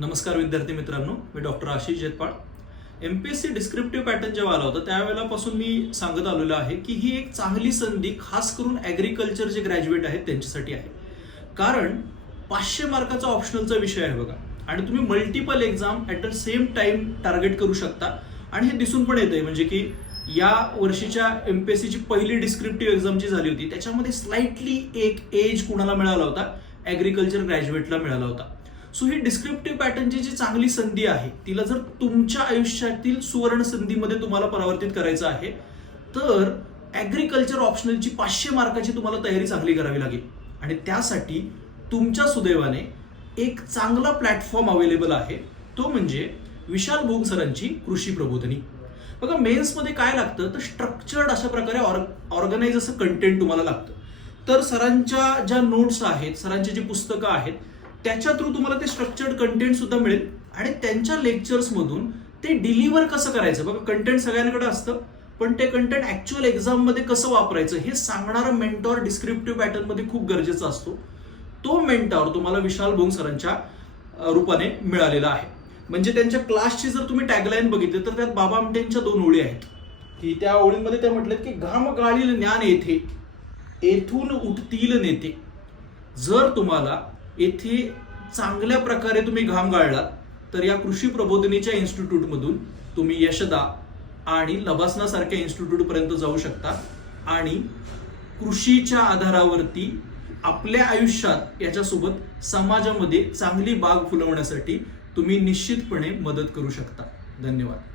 नमस्कार विद्यार्थी मित्रांनो, मी doctor Ashish Jetpal. MPSC descriptive pattern जेव्हा आला होता त्यावेळेलापासून मी सांगत आलेलो आहे की ही एक चांगली संधी खास करून ॲग्रिकल्चर जे ग्रॅज्युएट आहेत त्यांच्यासाठी आहे. कारण 500 मार्काचा ऑप्शनलचा विषय आहे बघा, आणि तुम्ही multiple exam at the same time target करू शकता. आणि हे दिसून पण येतंय, म्हणजे की या वर्षीच्या एमपीएससीची पहिली डिस्क्रिप्टिव्ह एक्झाम जी झाली होती त्याच्यामध्ये स्लाइटली एक एज कुणाला मिळाला होता, ॲग्रिकल्चर ग्रॅज्युएटला मिळाला होता. सो ही डिस्क्रिप्टिव्ह पॅटर्नची जी चांगली संधी आहे तिला जर तुमच्या आयुष्यातील सुवर्ण संधीमध्ये तुम्हाला परावर्तित करायचं आहे तर ॲग्रिकल्चर ऑप्शनलची 500 मार्काची तुम्हाला तयारी चांगली करावी लागेल. आणि त्यासाठी तुमच्या सुदैवाने एक चांगला प्लॅटफॉर्म अवेलेबल आहे, तो म्हणजे विशाल भोग सरांची कृषी प्रबोधिनी. बघा, मेन्समध्ये काय लागतं तर स्ट्रक्चर्ड अशा प्रकारे ऑर्गनाइज असं कंटेंट तुम्हाला लागतं. तर सरांच्या ज्या नोट्स आहेत, सरांची जी पुस्तकं आहेत त्याच्या थ्रू तुम्हाला ते स्ट्रक्चर्ड कंटेंट सुद्धा मिळेल. आणि त्यांच्या लेक्चर्समधून ते डिलिव्हर कसं करायचं, बघा कंटेंट सगळ्यांकडे असतं, पण ते कंटेंट ऍक्च्युअल एक्झाममध्ये कसं वापरायचं हे सांगणारा मेंटॉर डिस्क्रिप्टिव्ह पॅटर्नमध्ये खूप गरजेचा असतो. तो मेंटॉर तुम्हाला विशाल भोंग सरांच्या रूपाने मिळालेला आहे. म्हणजे त्यांच्या क्लासची जर तुम्ही टॅगलाईन बघितली तर त्यात बाबा आमटेंच्या 2 ओळी आहेत की त्या ओळींमध्ये त्या म्हटलेत की घाम गाळील ज्ञान येथे, येथून उठतील नेते. जर तुम्हाला येथे चांगल्या प्रकारे तुम्ही घाम गाळलात तर या कृषी प्रबोधिनीच्या इन्स्टिट्यूटमधून तुम्ही यशदा आणि लबासना सारख्या इन्स्टिट्यूट पर्यंत जाऊ शकता. आणि कृषीच्या आधारावरती आपल्या आयुष्यात याच्यासोबत समाजामध्ये चांगली बाग फुलवण्यासाठी तुम्ही निश्चितपणे मदत करू शकता. धन्यवाद.